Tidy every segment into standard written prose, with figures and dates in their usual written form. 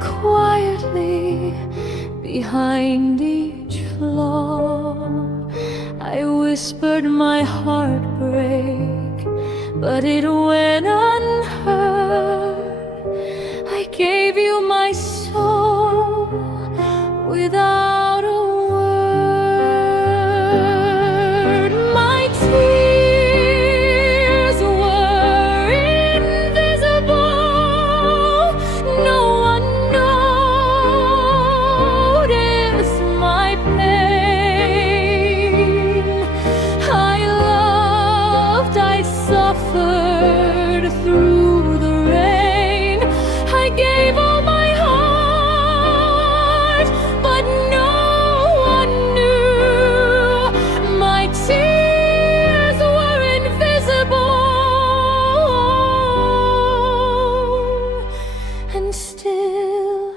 quietly behind each flaw. I whispered my heartbreak, but it went unheard. I gave you my soul without a word. My tears were invisible. No one noticed my pain. I loved, I suffered through the rain. I gave all my heart, but no one knew. My tears were invisible, and still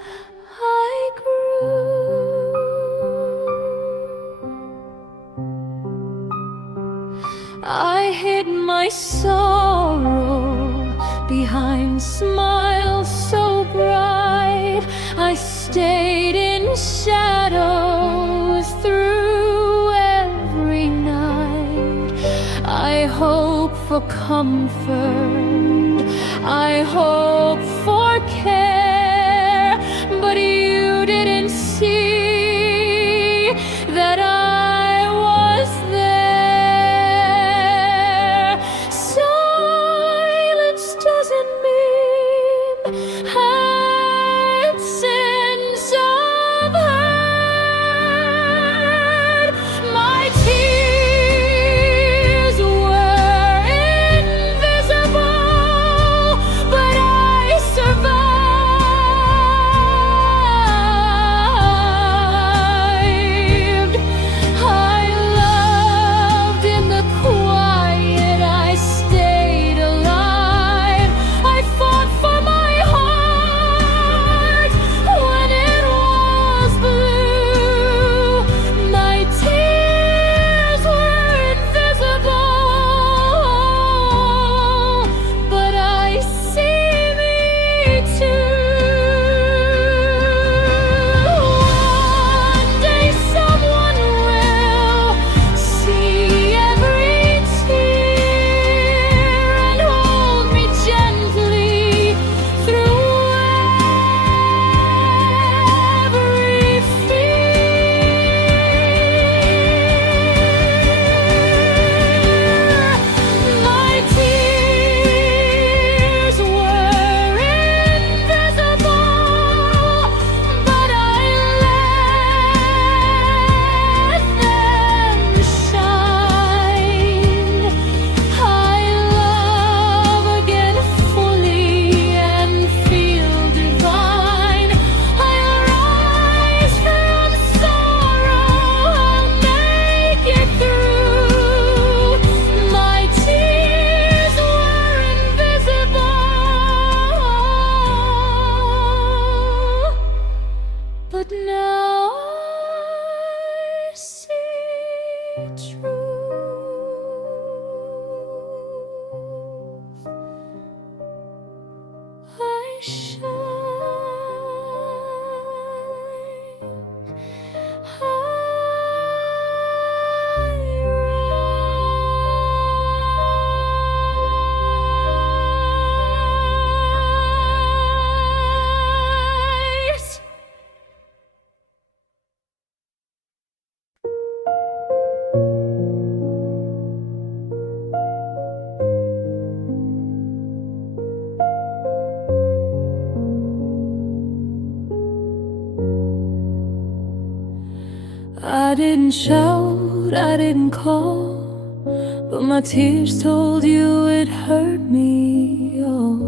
I grew. I hid my sorrow behind smiles so bright. I stayed in shadows through every night. I hope for comfort, I hope for care, but you didn't see that I was there. Silence doesn't mean absence of hurt. My tears were invisible, but I survived. I loved in the quiet, I stayed alive. I fought for my heart when it was blue. My tears were invisible, but I see me too. One day someone will see every tear and hold me gently through every fear. My tears were invisible, but I let them shine. I love again fully and feel divine. I'll rise from sorrow, I'll make it through. My tears were invisible, but now I see truth. I shine. I didn't shout, I didn't call, but my tears told you it hurt me. Oh,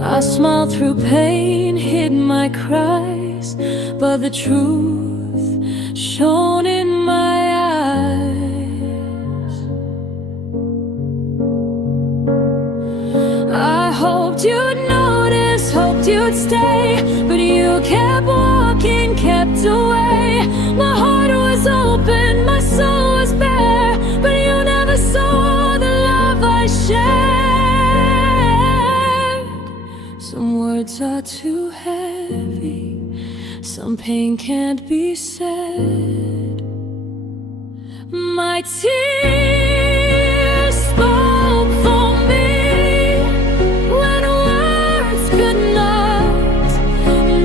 I smiled through pain, hid my cries, but the truth shone in my eyes. I hoped you'd notice, hoped you'd stay, but you kept walking, kept away. My heart was open, my soul was bare, but you never saw the love I shared. far too heavy. Some pain can't be said. My tears spoke for me when words could not.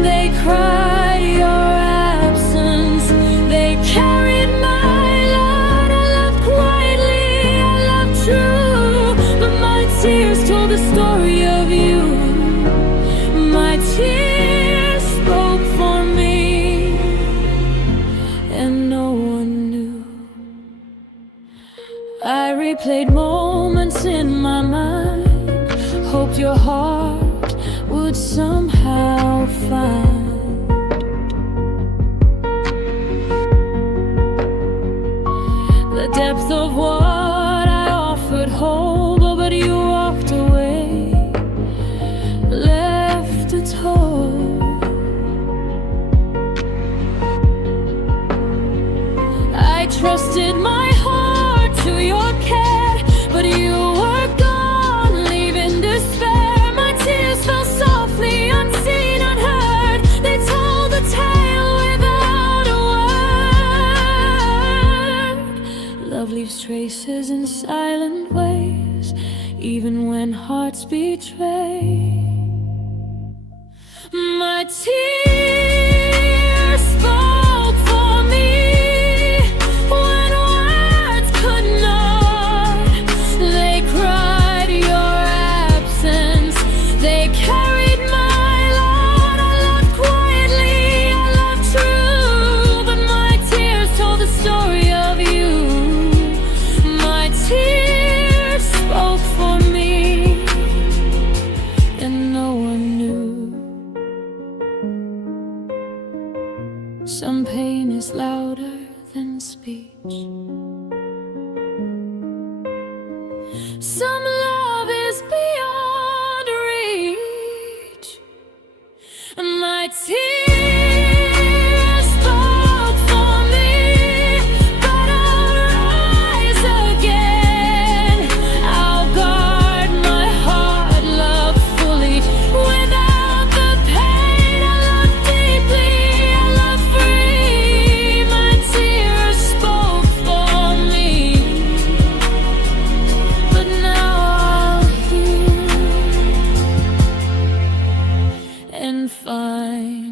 They cried your absence. They carried my light. I loved quietly, I loved true, but my tears told the story of you. My tears spoke for me, and no one knew. I replayed moments in my mind, hoped your heart would somehow find the depth of what I offered hope, but you walked away, left a toll. I trusted my heart to your care, but you were gone, leaving despair. My tears fell softly, unseen, unheard. They told the tale without a word. Love leaves traces in silent ways, even when hearts betray. My tears spoke for me when words could not. They cried your absence. They carried my light. I loved quietly, I loved true, but my tears told the story of you. My tears spoke for me, and no one knew. Some pain is louder than speech. Some love is beyond reach. My tears spoke for me, but I'll rise again. I'll guard my heart, love fully, without the pain. I love deeply, I love free. My tears spoke for me, but now I'll hear and find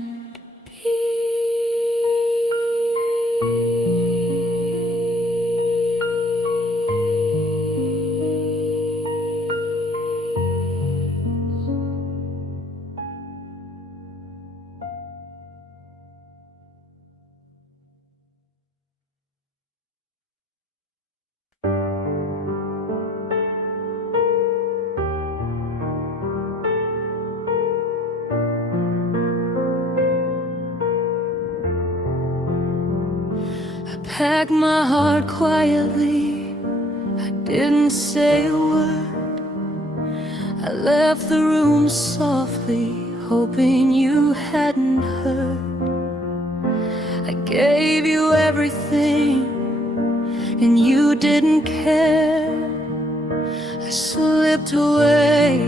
packed my heart quietly. I didn't say a word. I left the room softly, hoping you hadn't heard. I gave you everything, and you didn't care. I slipped away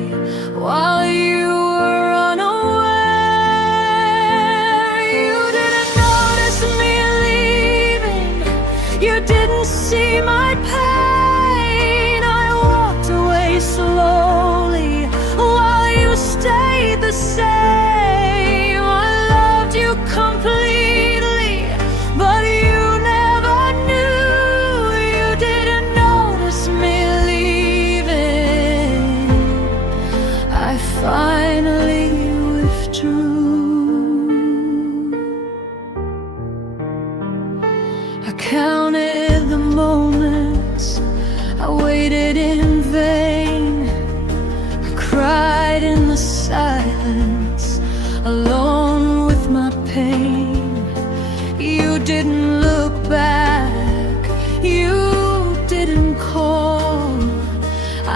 while you were unaware. You didn't notice me leaving. You didn't see my pain. I walked away slowly while you stayed the same. I loved you completely, but you never knew. You didn't notice me leaving. I finally withdrew. I counted the moments I waited in vain. I cried in the silence, alone with my pain. You didn't look back, you didn't call.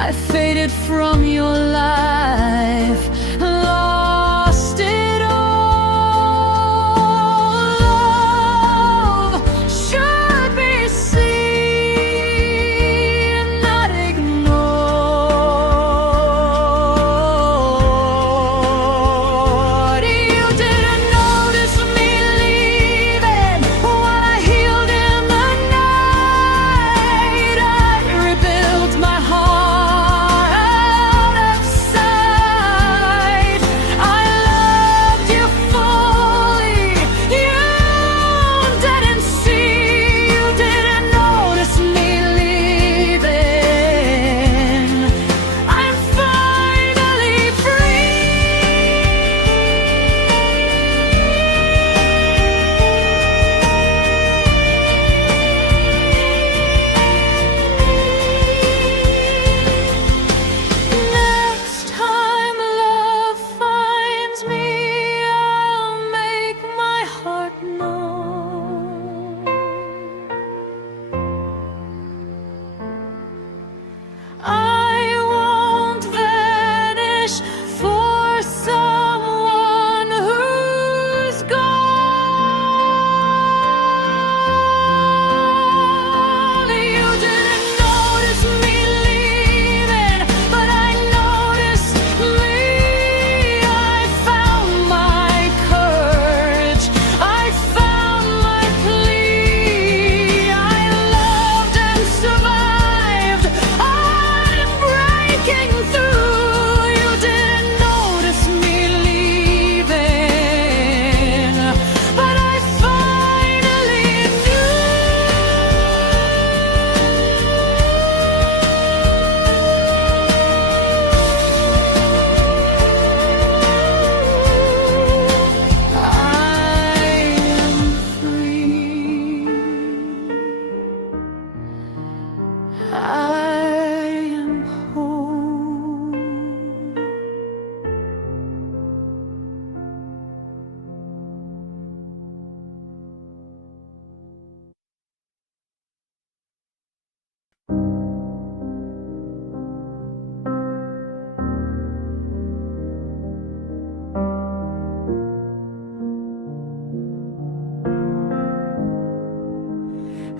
I faded from your life, lost it all. Love should be seen, not ignored.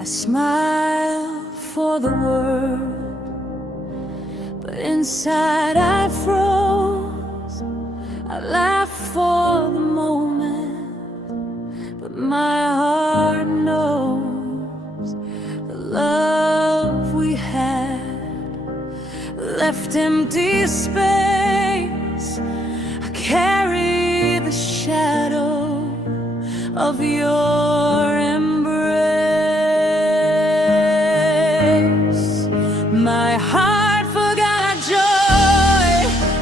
smile for the world, but inside I froze. I laughed for the moment, but my heart knows the love we had left empty space. I carry the shadow of your embrace. My heart forgot joy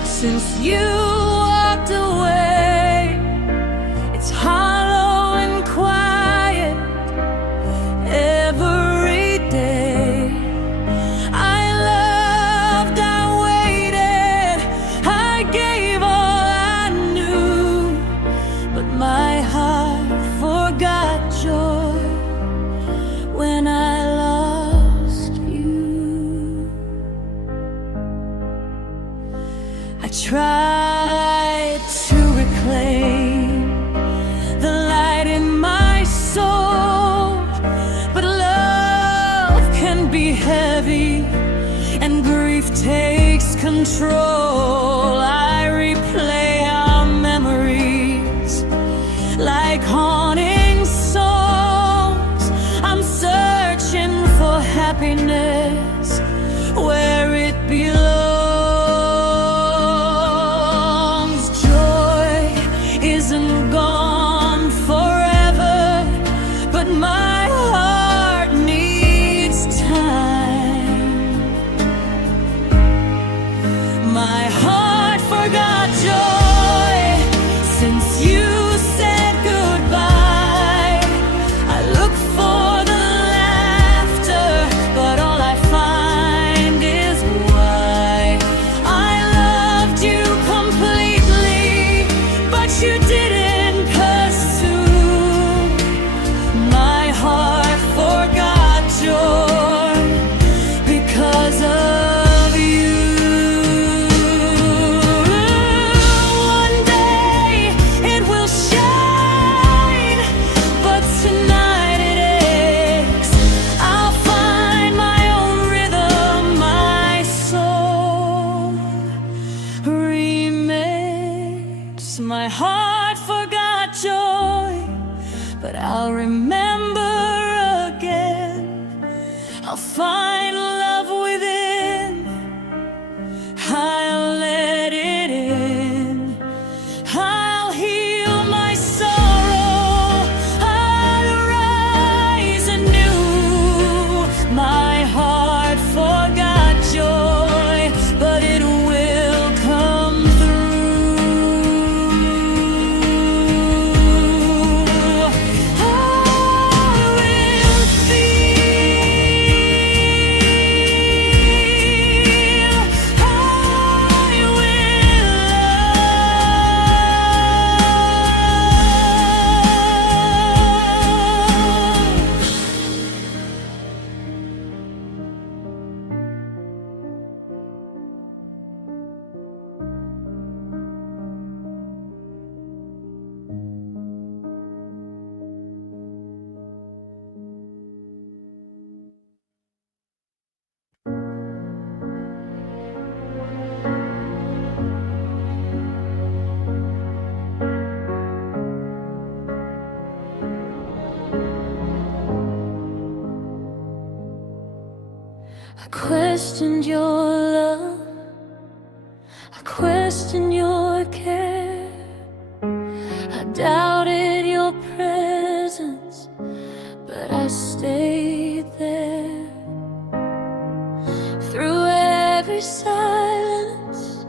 since you walked away. It's hollow and quiet every day. I loved, I waited, I gave all I knew, but my heart forgot joy when I lost you. I tried to reclaim the light in my soul, but love can be heavy and grief takes control. I replay our memories like haunting songs. I'm searching for happiness where it belongs. Joy isn't gone forever, but my heart needs time. My heart forgot joy since you said goodbye. I look for the laughter, but all I find is why. I loved you completely, but you didn't pursue. My heart forgot joy because of you. One day it will shine, but tonight it aches. I'll find my own rhythm, my soul remakes. My heart forgot joy, but I'll remember again. I'll find love within, I'll let it in. I'll heal my sorrow, I'll rise anew. My heart forgot joy, but it will come through. I will feel, I questioned your love, I questioned your care, I doubted your presence, but I stayed there. Through every silence,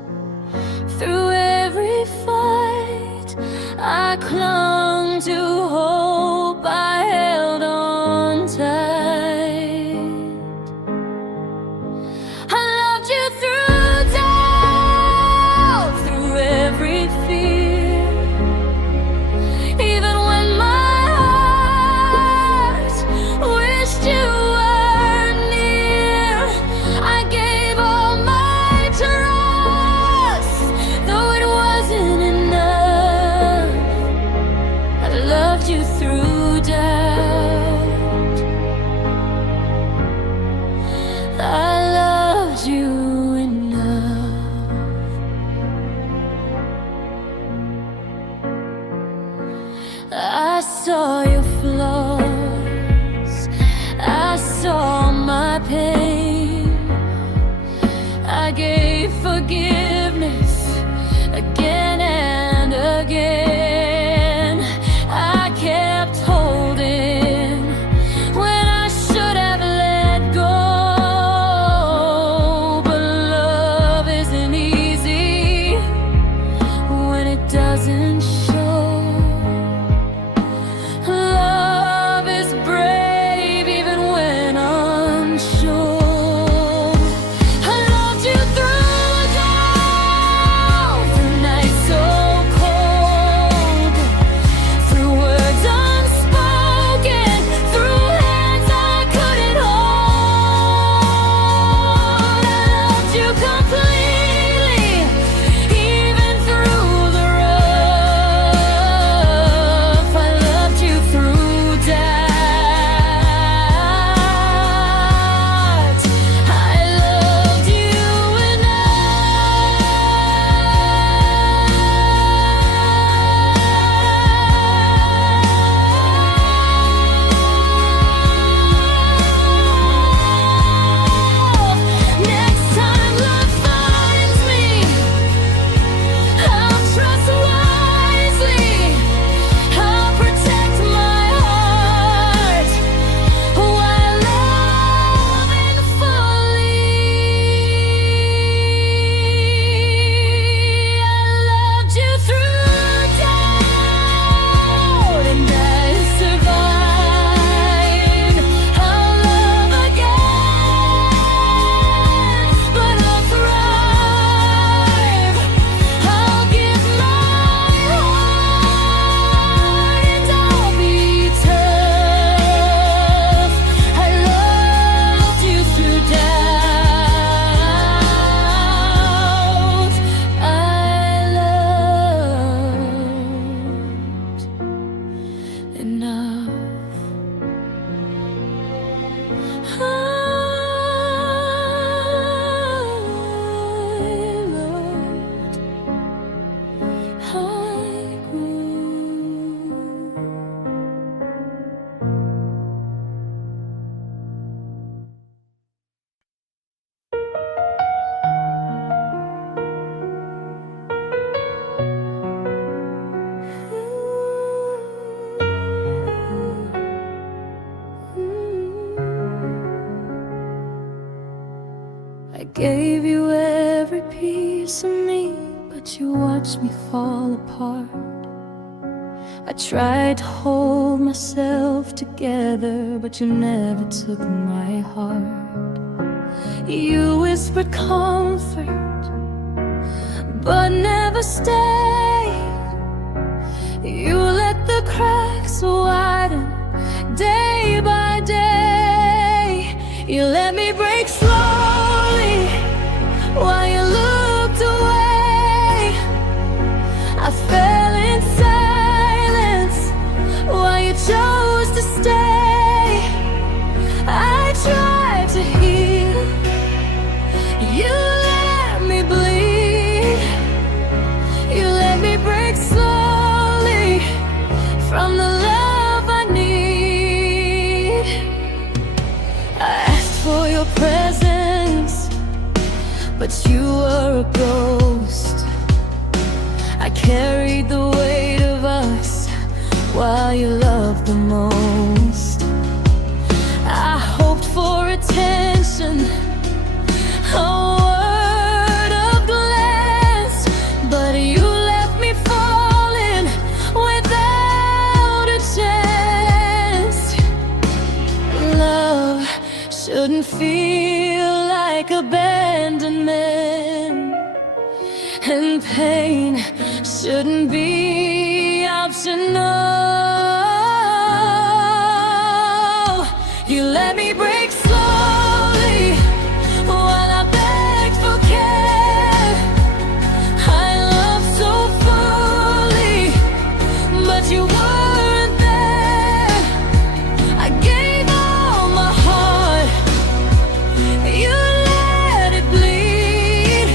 through every fight, I clung to hope, I held on tight. I loved you through doubt, through forgiveness again and again. I kept holding when I should have let go. But love isn't easy when it doesn't show. Love is brave even when unsure. I loved you through it all, through nights so cold, through words unspoken, through hands I couldn't hold. I loved you completely, even through the rough. I loved you through doubt. I loved you enough. Next time love finds me, I'll trust wisely. I'll protect my heart while loving fully. I loved you through doubt, and I survived. I'll love again, but I'll thrive. I'll give my heart, and I'll be tough. I loved you through doubt. I loved enough. I loved. I grew. I gave you every piece of me, but you watched me fall apart. I tried to hold myself together, but you never took my heart. You whispered comfort, but never stayed. You let the cracks widen day by day. You let me break slowly while you looked away. I fell in silence while you chose to stay. I tried to heal, you let me bleed. You let me break slowly from the love I need. I asked for your presence, but you were a ghost. I carried the weight of us while you loved the most. I hoped for attention, a word of glance, but you left me falling without a chance. Love shouldn't feel like abandonment, and pain shouldn't be optional. You let me break slowly while I begged for care. I loved so fully, but you weren't there. I gave all my heart, you let it bleed.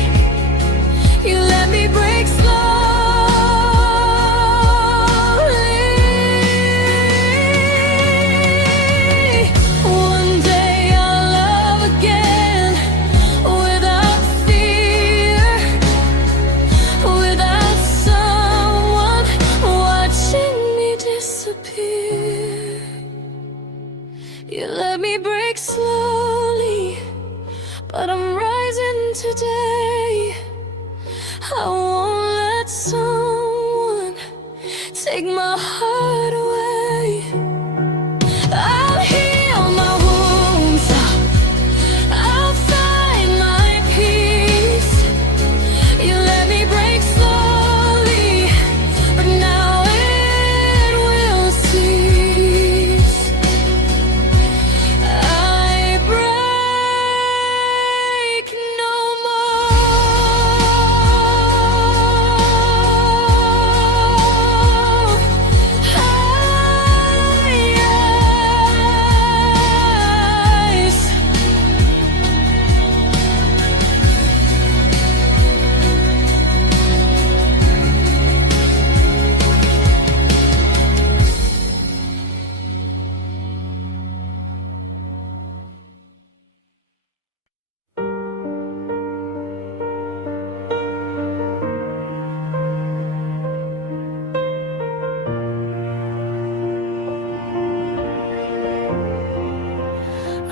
You let me break slowly. I won't let someone take my heart away. I'll heal my wounds, I'll find my peace. You let me break slowly, but now it will cease. I break no more.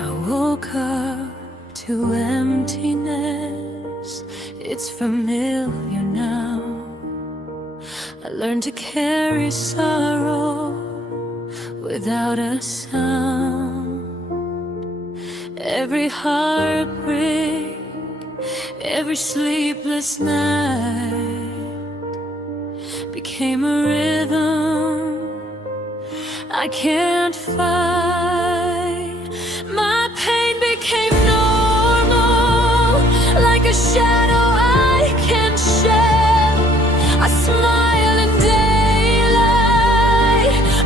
I woke up to emptiness. It's familiar now. I learned to carry sorrow without a sound. Every heartbreak, every sleepless night became a rhythm I can't fight. My pain became normal, like a shadow I can shed. I smile in daylight,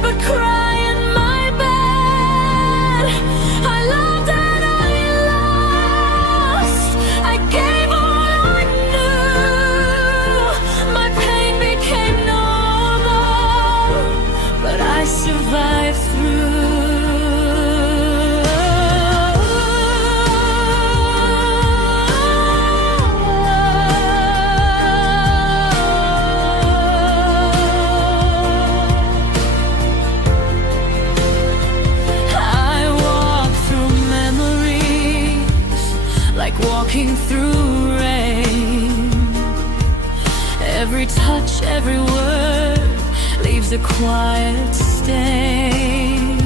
but cry in my bed. I loved and I lost, I gave all I knew. My pain became normal, but I survived through. Walking through rain, every touch, every word leaves a quiet stain.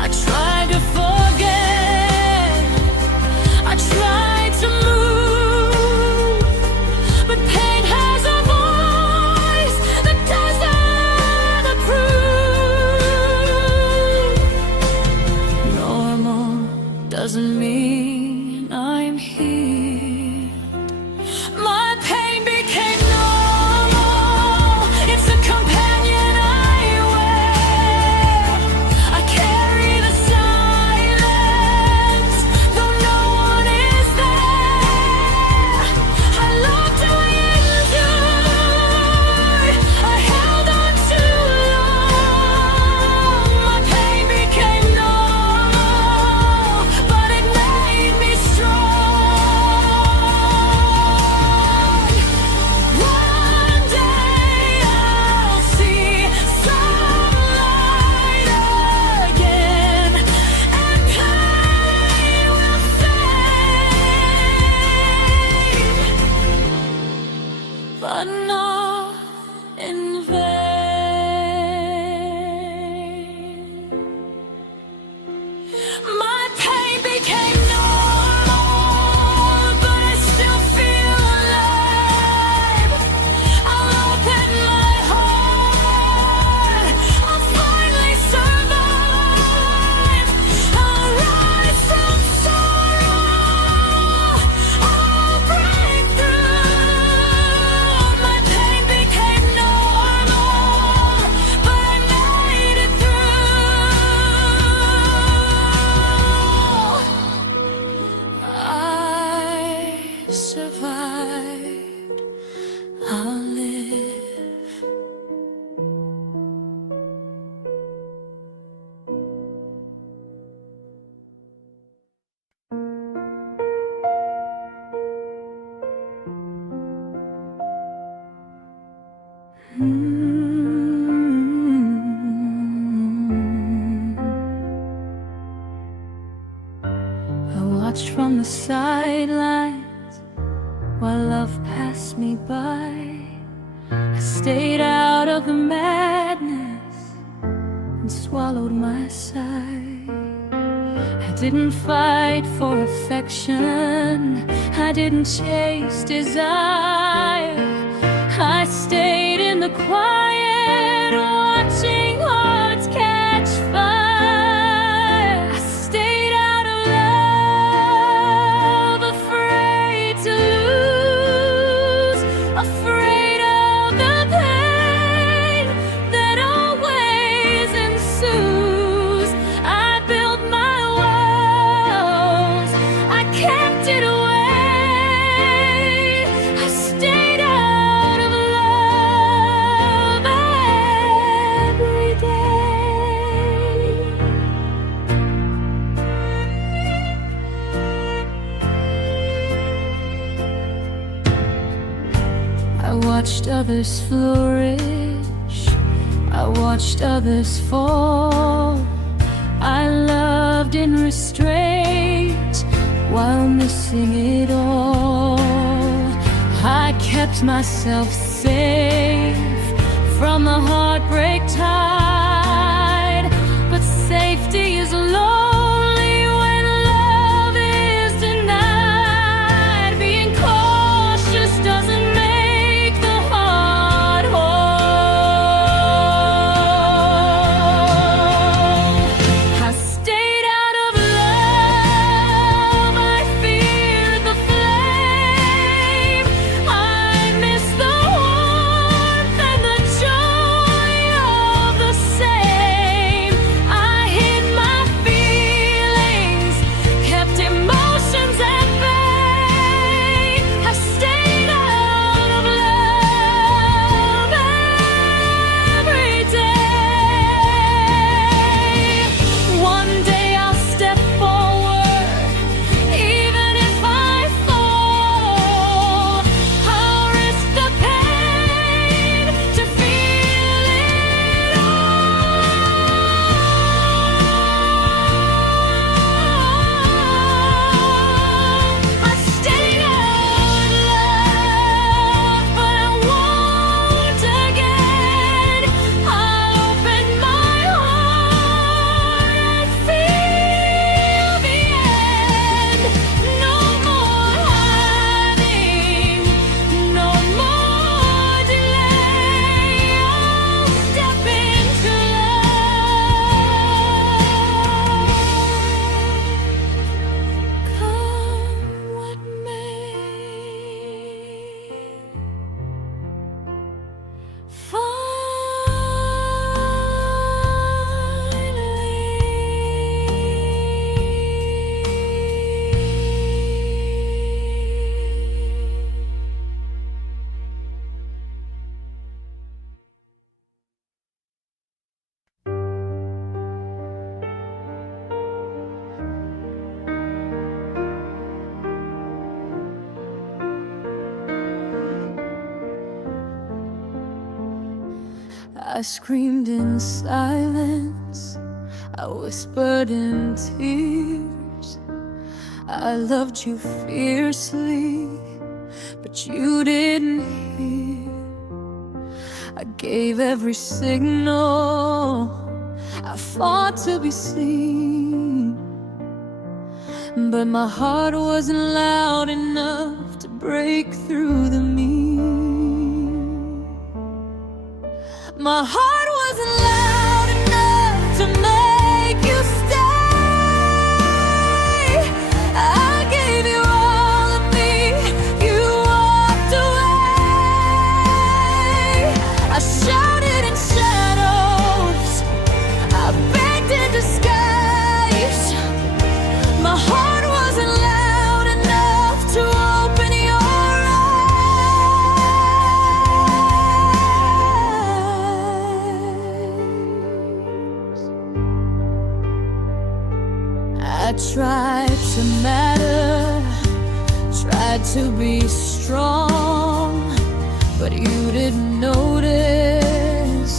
I tried to forget, I tried to move, but pain has a voice that doesn't approve. Normal doesn't mean I'm healed. My pain became normal. It's a companion I wear. I carry the silence, though no one is there. I love to endure. I held on too long. My pain became normal, but it made me strong. One day I'll see sunlight again, and pain will fade, but not in vain. My pain became normal, but I still feel alive. I'll open my heart, I'll finally survive. I'll rise from sorrow, I'll break through. My pain became normal, but I made it through. I survived, I'll live. I watched from the sidelines while love passed me by. I stayed out of the madness and swallowed my sigh. I didn't fight for affection, I didn't chase desire. I stayed in the quiet, watching hearts catch fire. I stayed out of love, afraid to lose, afraid of the pain that always ensues. I built my walls, I kept it away. I stayed out of love every day. I watched others flourish, I watched others fall. I loved in restraint while missing it all. I kept myself safe from the heartbreak tide, but safety is lonely when love is denied. Being cautious doesn't make the heart whole. I stayed out of love, I feared the flame. I missed the warmth and the joy of the same. I hid my feelings, kept emotions at bay. I stayed out of love every day. One day I'll step forward, even if I fall. I'll risk the pain to feel it all. I stayed out of love, but I won't again. I'll open my heart and feel the end. No more hiding, no more delay. I'll step into love, come what may. I screamed in silence, I whispered in tears. I loved you fiercely, but you didn't hear. I gave every signal, I fought to be seen, but my heart wasn't loud enough to break through the mean. My heart wasn't loud enough to make you stay. I gave you all of me, you walked away. I shouted in shadows, I begged in disguise. My heart wasn't loud enough to open your eyes. I tried to matter, tried to be strong, but you didn't notice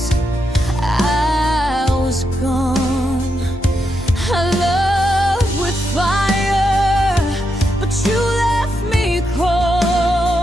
I was gone. I love with fire, but you left me cold.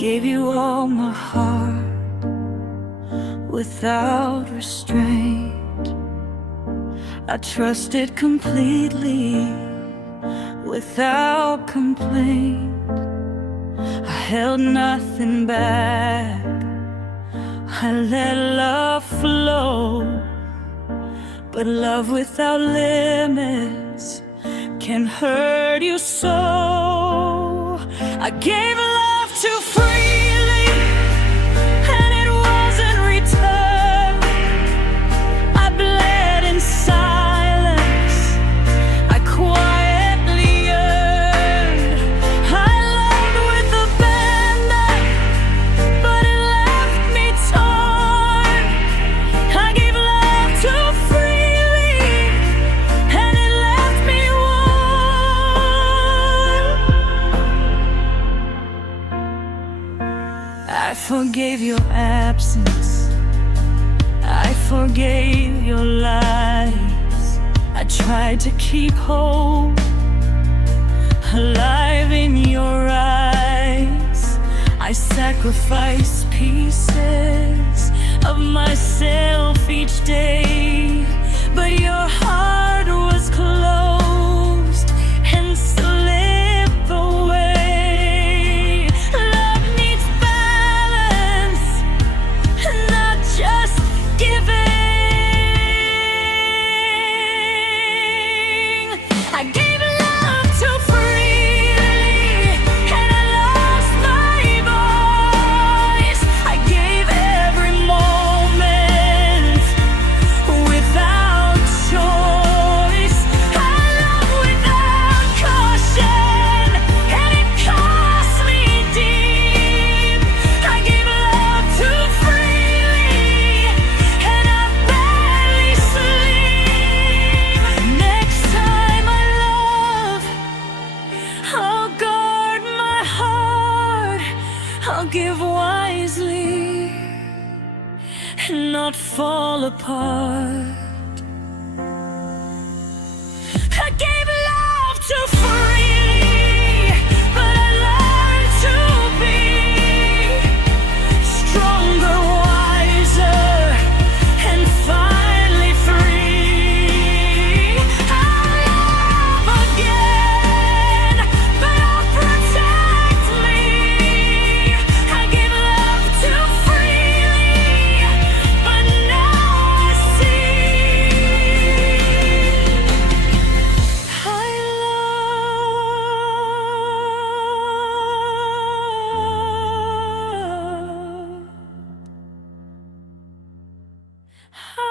gave you all my heart without restraint. I trusted completely without complaint. I held nothing back, I let love flow. But love without limits can hurt you so. I gave love too freely, and it wasn't returned. I bled in silence, I quietly yearned. I loved with abandon, but it left me torn. I gave love too freely, and it left me warm. I forgave your absence, I forgave your lies. I tried to keep hope alive in your eyes. I sacrificed pieces of myself each day, but your heart was closed and slipped away. Love needs balance, not just giving. I gave love too freely, and I lost my voice. I gave every moment without choice. I love without caution, and it cost me deep. I gave love too freely, and I barely sleep. Next time I love, I'll guard my heart. I'll give wisely and not fall apart. I gave love too freely, but I learned to be stronger, wiser, and finally free. I'll love again, but I'll protect me. I gave love too freely, but now I see I